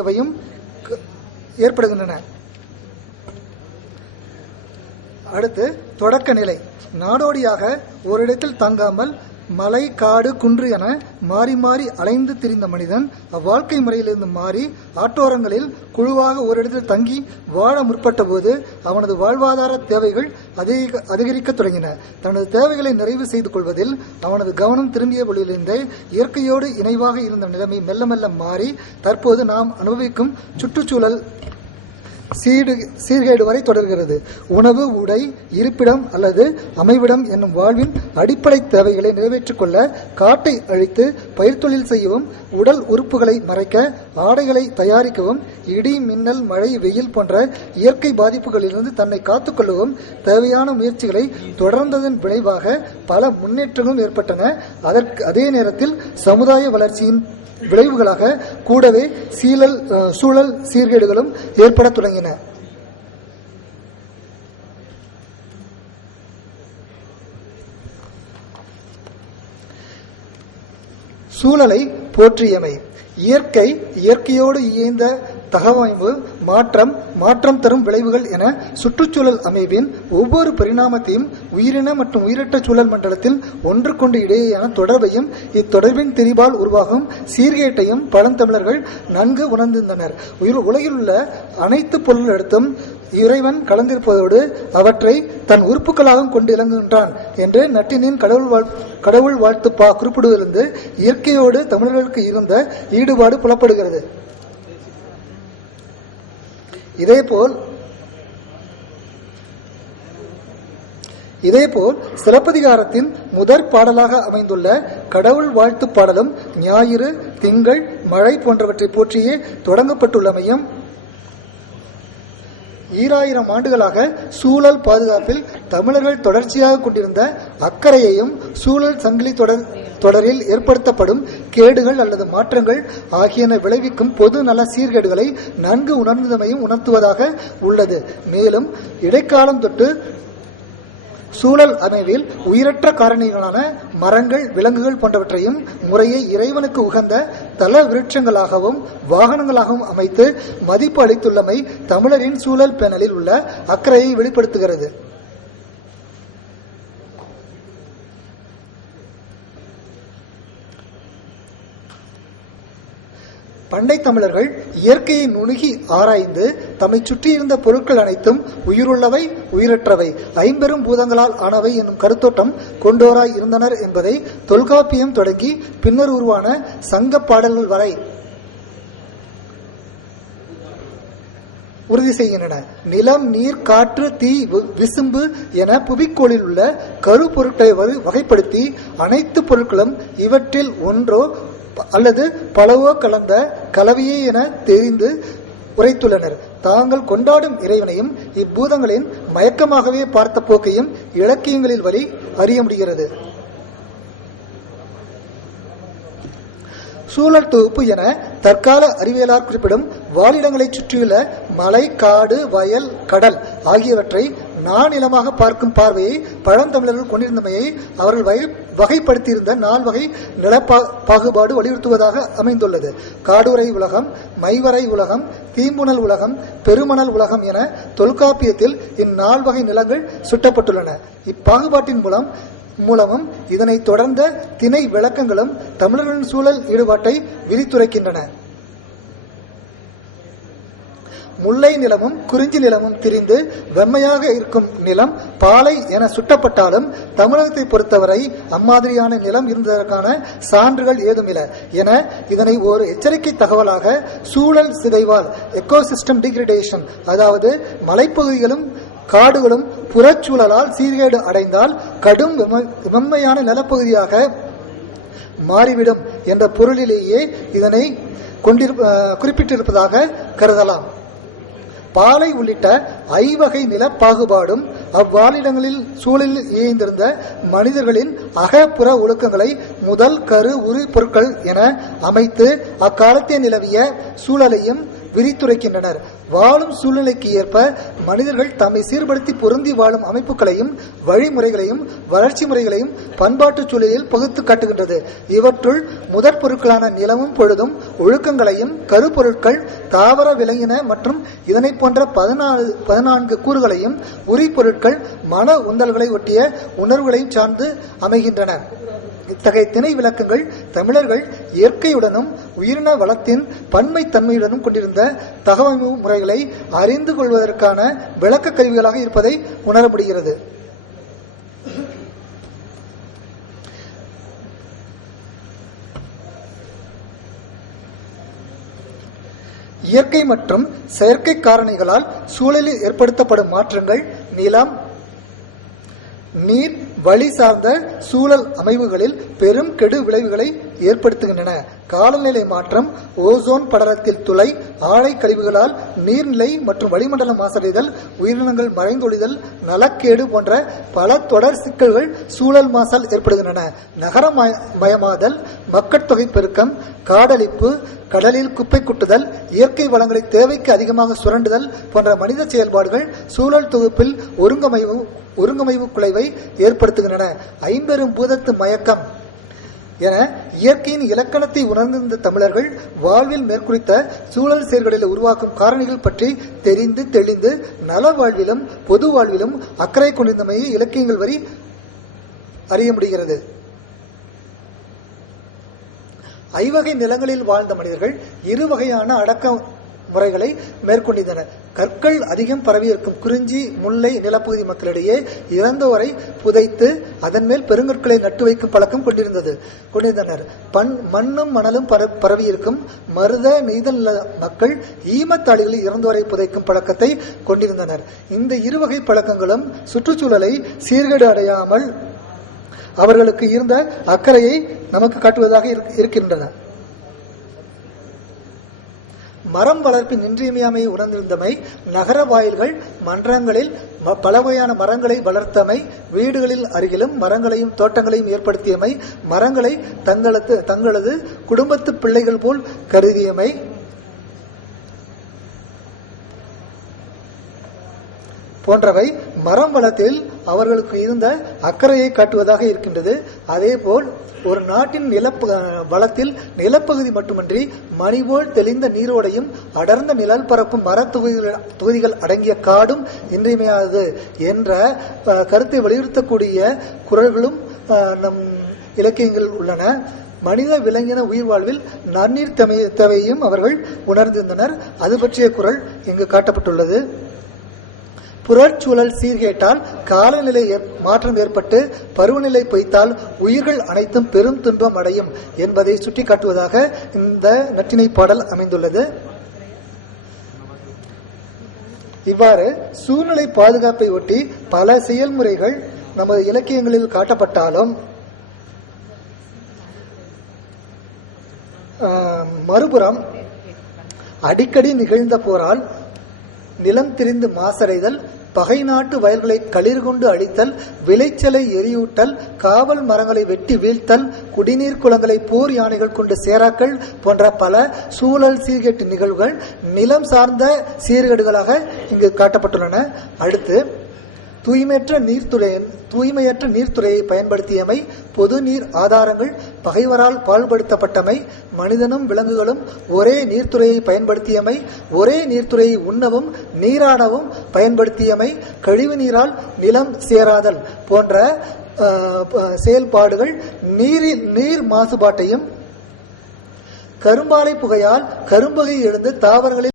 இவையும் ஏற்படுகின்றன. அடுத்து தொடக்க நிலை. நாடோடியாக ஓரிடத்தில் தங்காமல் மலை காடு குன்று என மாறி மாறி அலைந்து திரிந்த மனிதன் அவ்வாழ்க்கை முறையிலிருந்து மாறி ஆட்டோரங்களில் குழுவாக ஓரிடத்தில் தங்கி வாழ முற்பட்ட போது அவனது வாழ்வாதார தேவைகள் அதிக அதிகரிக்கத் தொடங்கின. தனது தேவைகளை நிறைவு செய்து கொள்வதில் அவனது கவனம் திரும்பிய பொழுதிலிருந்தே இயற்கையோடு இணைவாக இருந்த நிலைமை மெல்ல மெல்ல மாறி தற்போது நாம் அனுபவிக்கும் சுற்றுச்சூழல் சீடு சீர்கேடு வரை தொடர்கிறது. உணவு உடை இருப்பிடம் அல்லது அமைவிடம் என்னும் வாழ்வின் அடிப்படை தேவைகளை நிறைவேற்றிக் கொள்ள காட்டை அழித்து பயிர் தொழில் செய்யவும் உடல் உறுப்புகளை மறைக்க ஆடைகளை தயாரிக்கவும் இடி மின்னல் மழை வெயில் போன்ற இயற்கை பாதிப்புகளிலிருந்து தன்னை காத்துக்கொள்ளவும் தேவையான முயற்சிகளை தொடர்ந்ததன் விளைவாக பல முன்னேற்றங்களும் ஏற்பட்டன. அதற்கு அதே நேரத்தில் சமுதாய வளர்ச்சியின் விளைவுகளாக கூடவே சீழல் சூழல் சீர்கேடுகளும் ஏற்படத் தொடங்கின. சூழலை போற்றியமை. இயற்கை இயற்கையோடு இயைந்த தகவமைப்பு மாற்றம் மாற்றம் தரும் விளைவுகள் என சுற்றுச்சூழல் அமைவின் ஒவ்வொரு பரிணாமத்தையும் உயிரின மற்றும் உயிரற்ற சூழல் மண்டலத்தில் ஒன்றுக்கொண்டு இடையேயான தொடர்பையும் இத்தொடர்பின் திரிபால் உருவாகும் சீர்கேட்டையும் பழந்தமிழர்கள் நன்கு உணர்ந்திருந்தனர். உயிர் உலகில் உள்ள அனைத்து பொருளெடுத்தும் இறைவன் கலந்திருப்பதோடு அவற்றை தன் உறுப்புகளாகவும் கொண்டு இறங்குகின்றான் என்று நட்டினின் கடவுள் வாழ் கடவுள் வாழ்த்து பா குறிப்பிடுவதிலிருந்து இயற்கையோடு தமிழர்களுக்கு இருந்த ஈடுபாடு புலப்படுகிறது. இதேபோல் இதேபோல் சிலப்பதிகாரத்தின் முதற் பாடலாக அமைந்துள்ள கடவுள் வாழ்த்து பாடலும் ஞாயிறு திங்கள் மழை போன்றவற்றை போற்றியே தொடங்கப்பட்டுள்ளமையும் ஈராயிரம் ஆண்டுகளாக சூழல் பாதுகாப்பில் தமிழர்கள் தொடர்ச்சியாக கொண்டிருந்த அக்கறையையும் சூழல் சங்கிலி தொடர் தொடரில் ஏற்படுத்தப்படும் கேடுகள் அல்லது மாற்றங்கள் ஆகியன விளைவிக்கும் பொது நல சீர்கேடுகளை நன்கு உணர்ந்தமையும் உணர்த்துவதாக உள்ளது. மேலும் இடைக்காலம் தொட்டு சூழல் அமைவில் உயிரற்ற காரணிகளான மரங்கள் விலங்குகள் போன்றவற்றையும் முறையை இறைவனுக்கு உகந்த தல விருட்சங்களாகவும் வாகனங்களாகவும் அமைத்து மதிப்பு அளித்துள்ளமை தமிழரின் சூழல் பேனலில் உள்ள அக்கறையை வெளிப்படுத்துகிறது. பண்டை தமிழர்கள் இயற்கையை நுணுகி ஆராய்ந்து தம்மை சுற்றியிருந்த பொருட்கள் அனைத்தும் உயிருள்ளவை உயிரற்றவை. ஐம்பெரும் பூதங்களால் ஆனவை என்னும் கருத்தோட்டம் கொண்டோராய் இருந்தனர் என்பதை தொல்காப்பியம் தொடங்கி பின்னர் உருவான சங்க பாடல்கள் வரை உறுதி செய்கின்றன. நிலம் நீர் காற்று தீ வி- விசும்பு என புவிக்கோளில் உள்ள கருப்பொருட்களை வரு- வகைப்படுத்தி அனைத்து பொருட்களும் இவற்றில் ஒன்றோ அல்லது பலவோ கலந்த கலவையே என தெரிந்து உரைத்துள்ளனர். தாங்கள் கொண்டாடும் இறைவனையும் இப்பூதங்களின் மயக்கமாகவே பார்த்த போக்கையும் இலக்கியங்களில் வரி அறிய முடிகிறது. சூழல் தொகுப்பு என தற்கால அறிவியலார் குறிப்பிடும் வாழிடங்களை சுற்றியுள்ள மலை காடு வயல் கடல் ஆகியவற்றை நானிலமாக பார்க்கும் பார்வையை பழந்தமிழர்கள் கொண்டிருந்தமையை அவர்கள் வகை வகைப்படுத்தியிருந்த நால்வகை நிலப்பா பாகுபாடு வலியுறுத்துவதாக அமைந்துள்ளது. காடுரை உலகம் மைவரை உலகம் தீம்புணல் உலகம் பெருமணல் உலகம் என தொல்காப்பியத்தில் இந்நால்வகை நிலங்கள் சுட்டப்பட்டுள்ளன. இப்பாகுபாட்டின் மூலம் மூலமும் இதனைத் தொடர்ந்த திணை விளக்கங்களும் தமிழர்களின் சூழல் ஈடுபாட்டை விரித்துரைக்கின்றன. முல்லை நிலமும் குறிஞ்சி நிலமும் திரிந்து வெம்மையாக இருக்கும் நிலம் பாலை என சுட்டப்பட்டாலும் தமிழகத்தை பொறுத்தவரை அம்மாதிரியான நிலம் இருந்ததற்கான சான்றுகள் ஏதுமில்லை. என இதனை ஒரு எச்சரிக்கை தகவலாக சூழல் சிதைவால் எக்கோசிஸ்டம் டிகிரடேஷன் அதாவது மலைப்பகுதிகளும் காடுகளும் புறச்சூழலால் சீர்கேடு அடைந்தால் கடும் வெம்மையான நிலப்பகுதியாக மாறிவிடும் என்ற பொருளிலேயே இதனை கொண்டிருப்ப குறிப்பிட்டிருப்பதாக கருதலாம். பாலை உள்ளிட்ட ஐவகை நிலப்பாகுபாடும் அவ்வாழிடங்களில் சூழலில் இயைந்திருந்த மனிதர்களின் அகப்புற ஒழுக்கங்களை முதல் கரு உரு பொருட்கள் என அமைத்து அக்காலத்தே நிலவிய சூழலையும் விரித்துரைக்கின்றனர் வாழும் சூழ்நிலைக்கு ஏற்ப மனிதர்கள் தம்மை சீர்படுத்தி பொருந்தி வாழும் அமைப்புகளையும் வழிமுறைகளையும் வளர்ச்சி முறைகளையும் பண்பாட்டு சூழலில் பகுத்து காட்டுகின்றது. இவற்றுள் முதற் பொருட்களான நிலமும் பொழுதும் ஒழுக்கங்களையும் கருப்பொருட்கள் தாவர விலங்கின மற்றும் இதனை போன்ற பதினாலு பதினான்கு கூறுகளையும் உரிப்பொருட்கள் மன உந்தல்களை ஒட்டிய உணர்வுகளையும் சார்ந்து அமைகின்றன. இத்தகைய திணை விளக்கங்கள் தமிழர்கள் இயற்கையுடனும் உயிரின வளத்தின் பன்மை தன்மையுடனும் கொண்டிருந்த தகவமைப்பு முறைகளை அறிந்து கொள்வதற்கான விளக்க கருவிகளாக இருப்பதை உணர முடிகிறது இயற்கை மற்றும் செயற்கை காரணிகளால் சூழலில் ஏற்படுத்தப்படும் மாற்றங்கள் நிலம் நீர் வழி சார்ந்த சூழல் அமைவுகளில் பெரும் கெடு விளைவுகளை ஏற்படுத்துகின்றன. காலநிலை மாற்றம் ஓசோன் படலத்தில் துளை ஆலை கழிவுகளால் நீர்நிலை மற்றும் வளிமண்டல மாசடைதல் உயிரினங்கள் மறைந்தொழிதல் நலக்கேடு போன்ற பல தொடர் சிக்கல்கள் சூழல் மாசால் ஏற்படுகின்றன. நகர மயமாதல் மக்கட்தொகை பெருக்கம் காடழிப்பு கடலில் குப்பை குட்டுதல் இயற்கை வளங்களை தேவைக்கு அதிகமாக சுரண்டுதல் போன்ற மனித செயல்பாடுகள் சூழல் தொகுப்பில் ஒருங்கமைவு ஒருங்கமைவு குலைவை ஏற்படுத்துகின்றன. ஐம்பெரும் பூதத்து மயக்கம். என இயற்கையின் இலக்கணத்தை உணர்ந்திருந்த தமிழர்கள் வாழ்வில் மேற்குறித்த சூழல் செயல்களில் உருவாக்கும் காரணிகள் பற்றி தெரிந்து தெளிந்து நல வாழ்விலும் பொது வாழ்விலும் அக்கறை கொண்டிருந்தமையை இலக்கியங்கள் வரி அறிய முடிகிறது. ஐவகை நிலங்களில் வாழ்ந்த மனிதர்கள் இரு வகையான அடக்க முறைகளை மேற்கொண்டிருந்தனர் கற்கள் அதிகம் பரவியிருக்கும் குறிஞ்சி முல்லை நிலப்பகுதி மக்களிடையே இறந்தோரை புதைத்து அதன் மேல் பெருங்கற்களை நட்டு வைக்கும் பழக்கம் கொண்டிருந்தது. கொண்டிருந்தனர். பண் மண்ணும் மணலும் பர பரவியிருக்கும் மருத நெய்தல் மக்கள் ஈமத்தாளிகளில் இறந்தோரை புதைக்கும் பழக்கத்தை கொண்டிருந்தனர். இந்த இருவகை பழக்கங்களும் சுற்றுச்சூழலை சீர்கேடு அடையாமல் அவர்களுக்கு இருந்த அக்கறையை நமக்கு காட்டுவதாக இருக்- இருக்கின்றன. மரம் வளர்ப்பின் இன்றியமையாமையை உணர்ந்திருந்தமை நகர வாயில்கள் மன்றங்களில் பல வகையான மரங்களை வளர்த்தமை வீடுகளில் அருகிலும் மரங்களையும் தோட்டங்களையும் ஏற்படுத்தியமை மரங்களை தங்களது தங்களது குடும்பத்து பிள்ளைகள் போல் கருதியமை. போன்றவை மரம் வளத்தில் அவர்களுக்கு இருந்த அக்கறையை காட்டுவதாக இருக்கின்றது. அதேபோல் ஒரு நாட்டின் நிலப்ப வளத்தில் நிலப்பகுதி மட்டுமன்றி மணிபோல் தெளிந்த நீரோடையும் அடர்ந்த நிழல் பரப்பும் மரத்தொகுதிகள் தொகுதிகள் அடங்கிய காடும் இன்றியமையாதது என்ற கருத்தை வலியுறுத்தக்கூடிய குரல்களும் நம் இலக்கியங்களில் உள்ளன. மனித விலங்கின உயிர் வாழ்வில் நன்னீர் தேவை- தேவையையும் அவர்கள் உணர்ந்திருந்தனர். அது பற்றிய குரல் இங்கு காட்டப்பட்டுள்ளது. புறச்சூழல் சீர்கேட்டால் காலநிலை ஏற்- மாற்றம் ஏற்பட்டு பருவநிலை பொய்த்தால் உயிர்கள் அனைத்தும் பெரும் துன்பம் அடையும் என்பதை சுட்டிக்காட்டுவதாக இந்த நற்றினை பாடல் அமைந்துள்ளது. இவ்வாறு சூழ்நிலை பாதுகாப்பை ஒட்டி பல செயல்முறைகள் நமது இலக்கியங்களில் காட்டப்பட்டாலும் மறுபுறம் அடிக்கடி நிகழ்ந்த போரால் நிலம் திரிந்து மாசடைதல் பகை நாட்டு வயல்களை களிர் கொண்டு அழித்தல் விளைச்சலை எரியூட்டல் காவல் மரங்களை வெட்டி வீழ்த்தல் குடிநீர் குளங்களை போர் யானைகள் கொண்டு சேராக்கள் போன்ற பல சூழல் சீர்கேட்டு நிகழ்வுகள் நிலம் சார்ந்த சீர்கேடுகளாக இங்கு காட்டப்பட்டுள்ளன. அடுத்து தூய்மையற்ற நீர்த்துறை தூய்மையற்ற நீர்த்துறையை பயன்படுத்தியமை பொது நீர் ஆதாரங்கள் பகைவரால் பாழ்படுத்தப்பட்டமை மனிதனும் விலங்குகளும் ஒரே நீர்த்துறையை பயன்படுத்தியமை ஒரே நீர்த்துறையை உண்ணவும் நீராடவும் பயன்படுத்தியமை கழிவு நீரால் நிலம் சேராதல் போன்ற செயல்பாடுகள் நீரில் நீர் மாசுபாட்டையும் கரும்பாலை புகையால் கரும்பகை எழுந்து தாவரங்களில்